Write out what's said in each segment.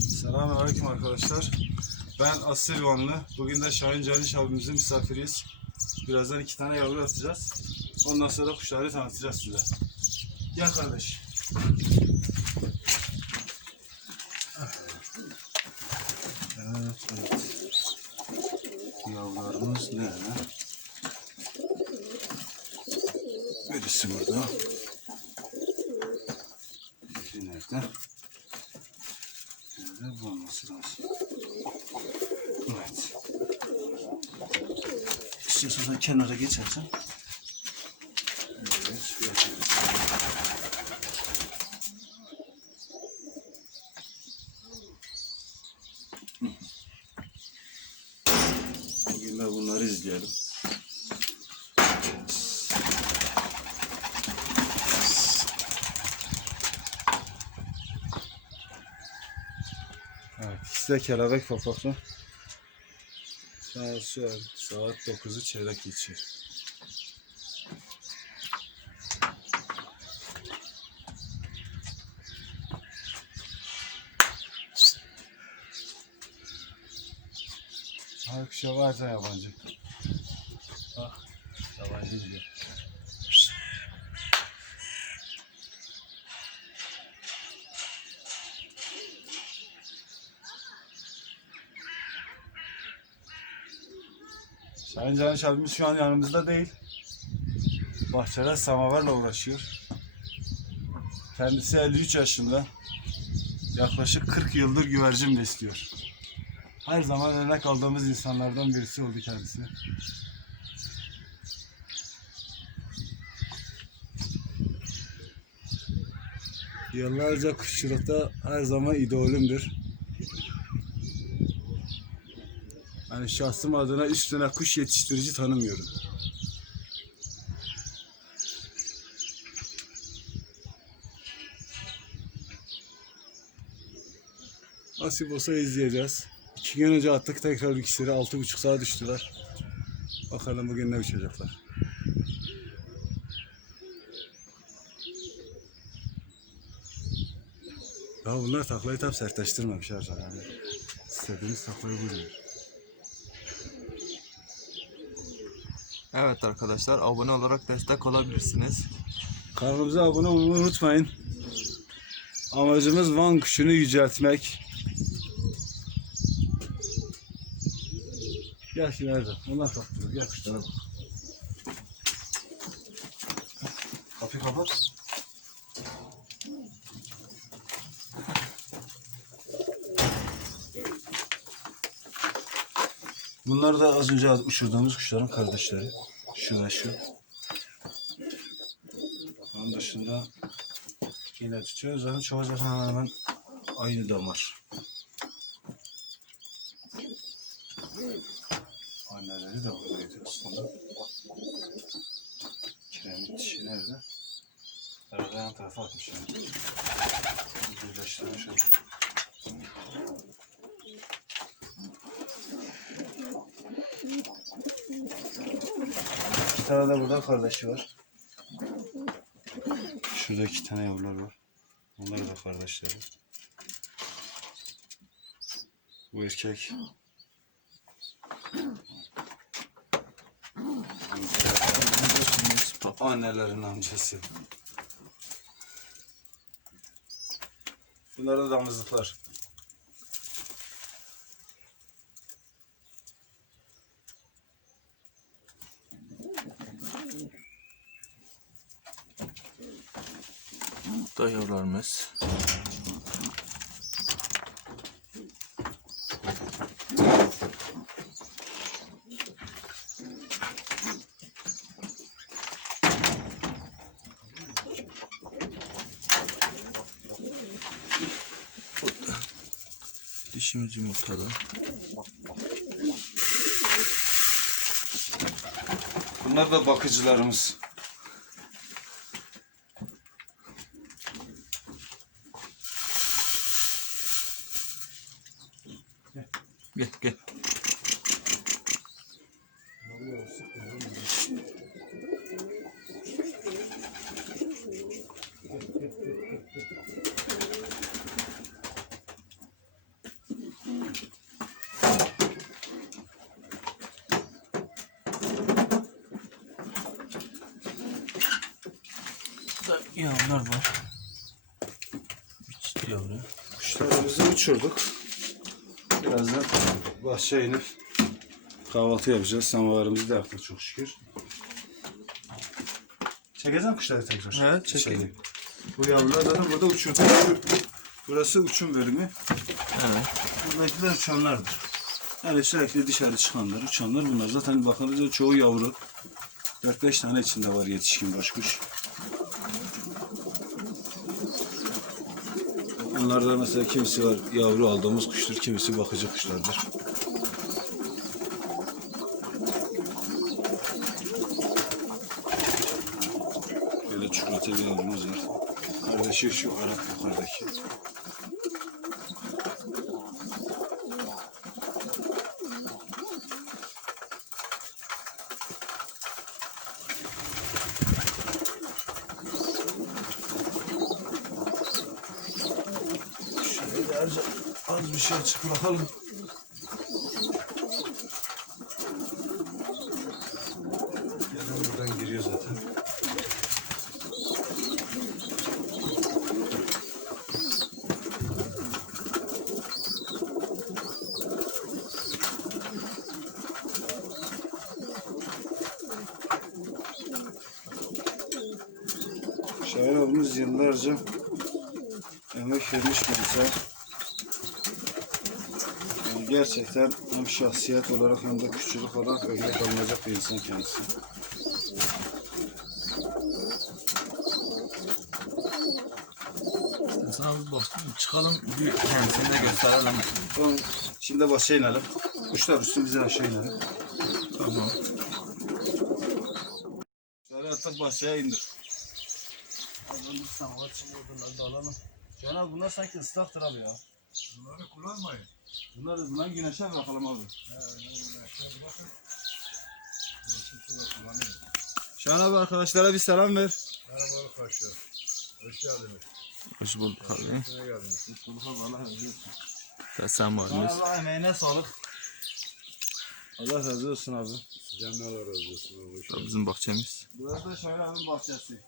Selamünaleyküm arkadaşlar. Ben Asil Vanlı. Bugün de Şahin Caniş abimizin misafiriyiz. Birazdan iki tane yavru atacağız. Ondan sonra kuşları tanıtacağız size. Gel kardeş. Evet, evet. Yavrularımız nerede? Birisi burada. Biri nerede? Nerede bu olması lazım. Evet. İstiyorsan sen kenara geçersen. Evet, çekelim. Bugün de bunları izleyelim. Evet, ikisi de kelebek papaklı. Saat şu an saat 9'u çeyrek geçiyor. Ay kuşa varsa yabancı. Bak yabancı gibi. Sayın Caniş abimiz şu an yanımızda değil. Bahçede samavarla uğraşıyor. Kendisi 53 yaşında. Yaklaşık 40 yıldır güvercin besliyor. Her zaman örnek aldığımız insanlardan birisi oldu kendisi. Yıllarca kuşçulukta her zaman idolümdür. Yani şahsım adına üstüne kuş yetiştirici tanımıyorum. Nasip olsa izleyeceğiz. İki gün önce attık tekrar ikisini altı buçuk saat düştüler. Bakalım bugün ne uçacaklar. Ya bunlar taklayı tam sertleştirmemişler yani. İstediğimiz taklayı vuruyor. Evet arkadaşlar abone olarak destek olabilirsiniz. Kanalımıza abone olmayı unutmayın. Amacımız Van kuşunu yüceltmek. Gel şimdi Erdem. Onlar kaptırıyor. Gel kuşlara bak. Kapıyı kapat. Bunlar da az önce uçurduğumuz kuşların kardeşleri. Şu ve şu. Onun dışında yine tutuyoruz. Zaten çoğu zaten hemen aynı damar. Anneleri de buradaydı aslında. Kiremit dişi nerede? Herhalde yan tarafa atmış yani. Birleştirmiş oldu. İki tane de burada kardeşi var. Şurada iki tane yavrular var. Onlar da kardeşleri. Bu erkek. Annelerin amcası. Bunlar da damızlıklar. Bu da yavrularımız. Burada. Dişimiz yumurtada. Bunlar da bakıcılarımız. Gel gel. Yavrular var. Uçtu yavru. Kuşlarımızı uçurduk. Birazdan bahçeye inip kahvaltı yapacağız. Samavarımızı da yaptık çok şükür. Çekeceğim kuşları tekrar. He, çekelim. İçeri. Bu yavrular zaten burada uçurduk. Burası uçum bölümü. Evet. Buradakiler uçanlardır. Yani sürekli dışarı çıkanlar, uçanlar bunlar. Zaten bakınca çoğu yavru. 4-5 tane içinde var yetişkin başkuş. Bunlarda mesela kimisi var yavru aldığımız kuştur, kimisi bakıcı kuşlardır. Böyle çikolata bir yavrumuz var. Kardeşi şu Arap yukarıdaki. Az bir şey açık bırakalım. Gelen buradan giriyor zaten. Şahin abimiz yıllarca emek vermiş birisi. Gerçekten hem şahsiyet olarak hem de kuşçuluk olarak örnek alınacak bir insan kendisi. Sana bir baksana. Çıkalım bir kendisini de gösterelim. Tamam. Şimdi başa inelim. Kuşlar üstümüze aşağı inelim. Tamam. Kuşları artık bahçeye indir. Azan bir sanavat şimdi bunları da alalım. Can abi bunlar sanki ıslaktır abi ya. Bunları kullanmayın. Bunlar, bunlar güneşe bırakalım abi. Şahan abi arkadaşlara bir selam ver. Merhaba arkadaşlar. Hoş geldiniz. Hoş bulduk abi. Nereye geldiniz? Allah razı olsun. Desem varımız. Allah emeğine sağlık. Allah razı olsun abi. Sizden ne Allah razı olsun. Hoş geldiniz. Bizim bahçemiz. Burası da Şahin abinin bahçesi.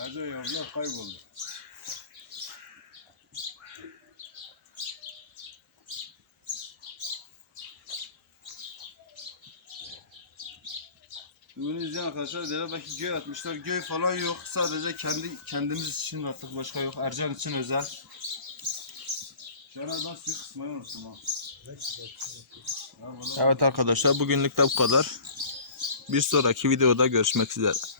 Erdoğan yavrular kayboldu. Bunu izleyen arkadaşlar dediler belki göğe atmışlar. Göğe falan yok. Sadece kendi kendimiz için attık. Başka yok. Ercan için özel. Ben suyu kısmayı unuttum Evet arkadaşlar bugünlük de bu kadar. Bir sonraki videoda görüşmek üzere.